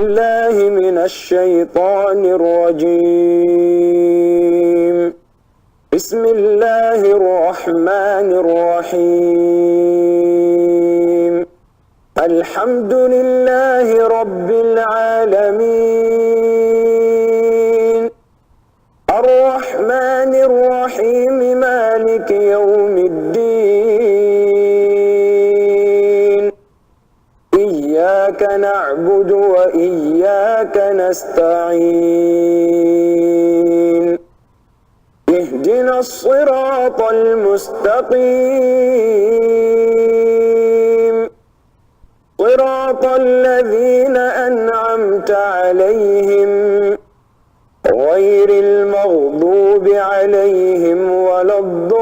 الله من الشيطان الرجيم بسم الله الرحمن الرحيم الحمد لله رب العالمين الرحمن الرحيم مالك يوم الدين إياك نعبد وإياك نستعين اهدنا الصراط المستقيم صراط الذين أنعمت عليهم غير المغضوب عليهم ولا الضالين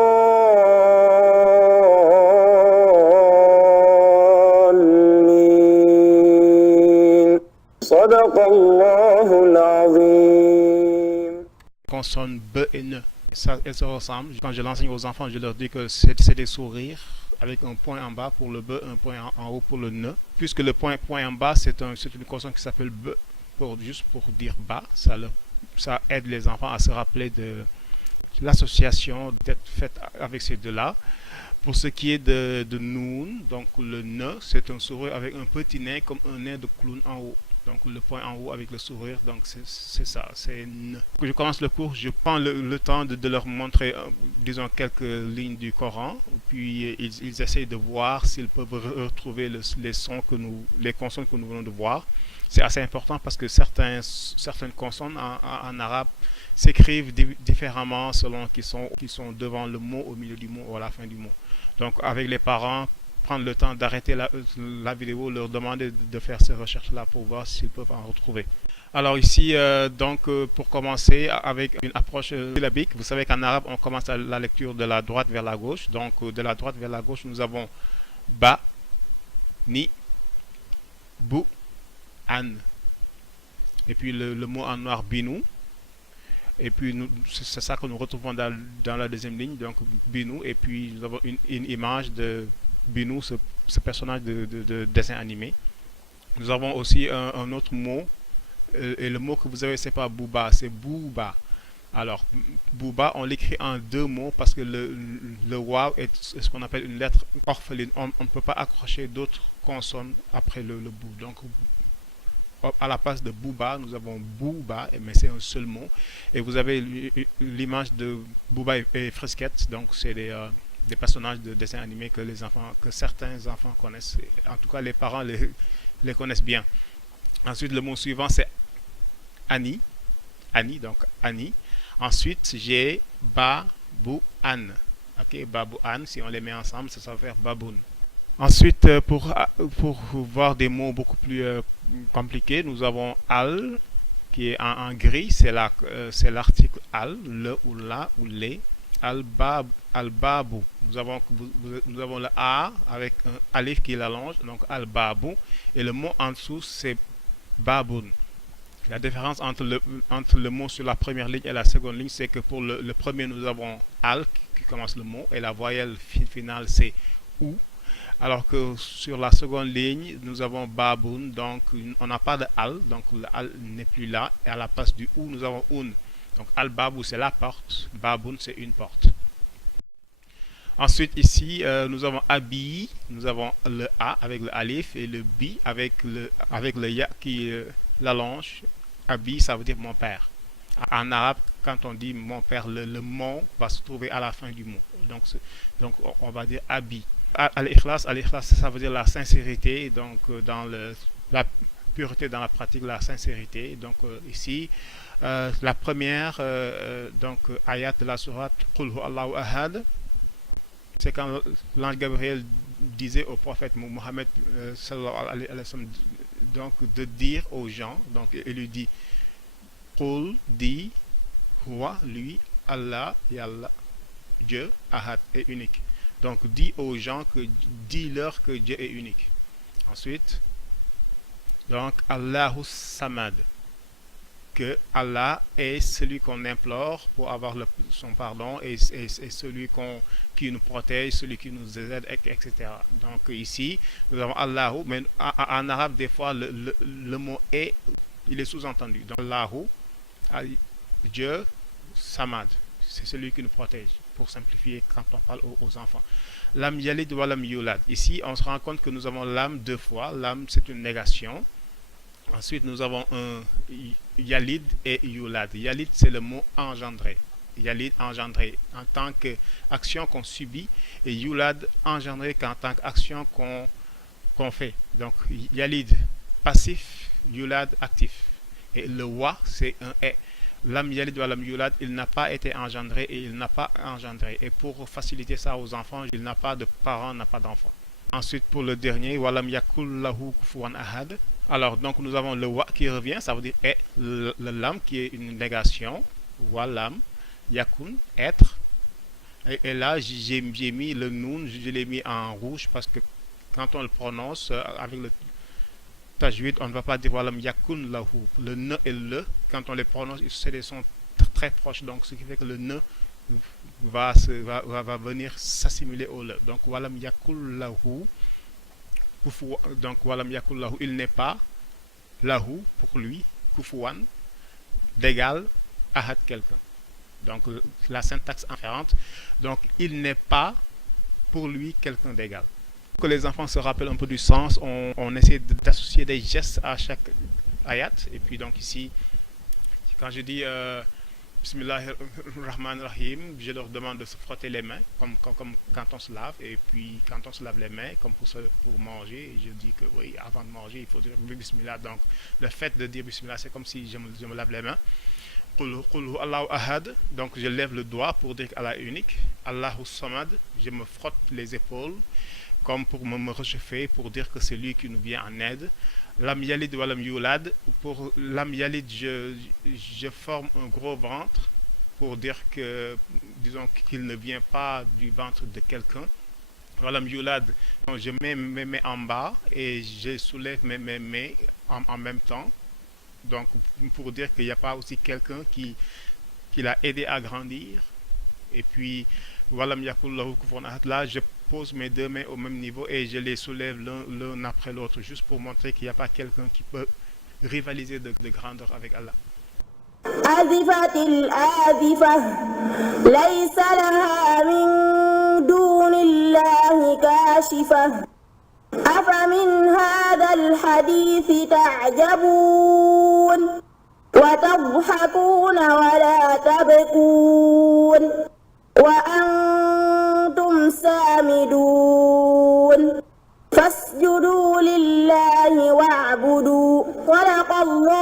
صدق الله العظيم. Consonne B et N. Ça, elles se ressemblent. Quand je l'enseigne aux enfants, je leur dis que c'est des sourires avec un point en bas pour le B, un point en haut pour le N. Puisque le point en bas, c'est une consonne qui s'appelle B, juste pour dire bas. Ça aide les enfants à se rappeler de l'association d'être faite avec ces deux-là. Pour ce qui est de Noun, donc le N, c'est un sourire avec un petit nez comme un nez de clown en haut. Donc le point en haut avec le sourire, donc c'est ça, c'est N. Quand je commence le cours, je prends le temps de leur montrer, disons, quelques lignes du Coran, puis ils essayent de voir s'ils peuvent retrouver les sons les consonnes que nous venons de voir. C'est assez important parce que certaines consonnes en arabe s'écrivent différemment selon qu'ils sont devant le mot, au milieu du mot ou à la fin du mot. Donc avec les parents, prendre le temps d'arrêter la vidéo, leur demander de faire ces recherches-là pour voir s'ils peuvent en retrouver. Alors ici, pour commencer avec une approche syllabique, vous savez qu'en arabe, on commence la lecture de la droite vers la gauche. Donc de la droite vers la gauche, nous avons ba, ni, bu, an. Et puis le mot en noir binou. Et puis c'est ça que nous retrouvons dans la deuxième ligne, donc binou. Et puis nous avons une image de Binou, ce personnage de dessin animé. Nous avons aussi un autre mot, et le mot que vous avez, c'est pas Bouba, c'est Bouba. Alors, Bouba, on l'écrit en deux mots parce que le waw est ce qu'on appelle une lettre orpheline. On ne peut pas accrocher d'autres consonnes après le bou. Donc, à la place de Bouba, nous avons Bouba, mais c'est un seul mot. Et vous avez l'image de Bouba et Fresquette, donc c'est des personnages de dessins animés que certains enfants connaissent. En tout cas, les parents les connaissent bien. Ensuite, le mot suivant, c'est Annie. Annie, donc Annie. Ensuite, j'ai Babou-An. Ok, Babou-An, si on les met ensemble, ça va faire Baboun. Ensuite, pour voir des mots beaucoup plus compliqués, nous avons Al, qui est en gris, c'est l'article Al, le ou la ou les. Al-Babou. Nous avons le A avec un alif qui l'allonge, donc Al-Babou. Et le mot en dessous, c'est Baboun. La différence entre le mot sur la première ligne et la seconde ligne, c'est que pour le premier, nous avons Al qui commence le mot et la voyelle finale, c'est OU. Alors que sur la seconde ligne, nous avons Baboun, donc on n'a pas de Al, donc le Al n'est plus là. Et à la place du OU, nous avons UN. Donc Al-Babou, c'est la porte, Baboun, c'est une porte. Ensuite, ici, nous avons Abi, nous avons le A avec le alif et le Bi avec le Ya qui l'allonge. Abi, ça veut dire mon père. En arabe, quand on dit mon père, le mot va se trouver à la fin du mot. Donc on va dire Abi. Al-Ikhlas, ça veut dire la sincérité, donc dans la pureté dans la pratique, la sincérité. Donc ici, la première ayat de la sourate Qul hu Allahu ahad, c'est quand l'ange Gabriel disait au prophète Mohammed sallallahu alayhi wa sallam, donc de dire aux gens, donc il lui dit Qul, dit, huwa, lui, Allah, Yallah, Dieu, ahad, est unique. Donc dis-leur que Dieu est unique. Ensuite, donc Allahu Samad, que Allah est celui qu'on implore pour avoir son pardon et celui qui nous protège, celui qui nous aide, etc. Donc ici, nous avons Allahu, mais en arabe, des fois, le mot est, il est sous-entendu. Donc Allahu, Dieu, Samad, c'est celui qui nous protège, pour simplifier quand on parle aux enfants. Lam yalid wa lam yulad. Ici, on se rend compte que nous avons lam deux fois. Lam, c'est une négation. Ensuite, nous avons un yalid et yulad. Yalid, c'est le mot engendré. Yalid, engendré en tant qu'action qu'on subit, et yulad, engendré en tant qu'action qu'on fait. Donc, yalid, passif, yulad, actif. Et le wa, c'est un est. Lam yalid wa lam yulad, il n'a pas été engendré et il n'a pas engendré. Et pour faciliter ça aux enfants, il n'a pas de parents, n'a pas d'enfants. Ensuite, pour le dernier, walam yakul lahu kufuwan ahad. Alors, donc, nous avons le wa qui revient, ça veut dire est, le lam qui est une négation, walam, yakun, être. Et là, j'ai mis le noun, je l'ai mis en rouge parce que quand on le prononce avec le tajwid, on ne va pas dire walam yakun lahu. Le ne et le, quand on les prononce, c'est des sons très proches, donc ce qui fait que le ne va venir s'assimiler au le. Donc walam yakul lahu, donc walam yakul lahu, il n'est pas lahu pour lui, kufuwan, d'égal, ahad quelqu'un. Donc la syntaxe inférente, donc il n'est pas pour lui quelqu'un d'égal. Que les enfants se rappellent un peu du sens, on essaie d'associer des gestes à chaque ayat. Et puis donc ici, quand je dis Bismillahirrahmanirrahim, je leur demande de se frotter les mains, comme quand on se lave. Et puis quand on se lave les mains, comme pour manger, je dis que oui, avant de manger, il faut dire Bismillah. Donc le fait de dire Bismillah, c'est comme si je me lave les mains. Allahu ahad, donc je lève le doigt pour dire qu'Allah est unique. Allahu samad, je me frotte les épaules comme pour me réchauffer, pour dire que c'est lui qui nous vient en aide. Lam yalid wa lam yulad, pour lam yalid, je forme un gros ventre pour dire que, disons qu'il ne vient pas du ventre de quelqu'un. Wa lam yulad, je mets mes mains en bas et je soulève mes mains en même temps. Donc pour dire qu'il n'y a pas aussi quelqu'un qui l'a aidé à grandir. Et puis, walam yakul lahu kufuwan ahad, là je pose mes deux mains au même niveau et je les soulève l'un après l'autre, juste pour montrer qu'il n'y a pas quelqu'un qui peut rivaliser de grandeur avec Allah. أزفت الآزفة ليس لها من دون الله كاشفة أفمن هذا الحديث تعجبون وتضحكون ولا تبكون وأنتم سامدون فاسجدوا لله واعبدوا صدق الله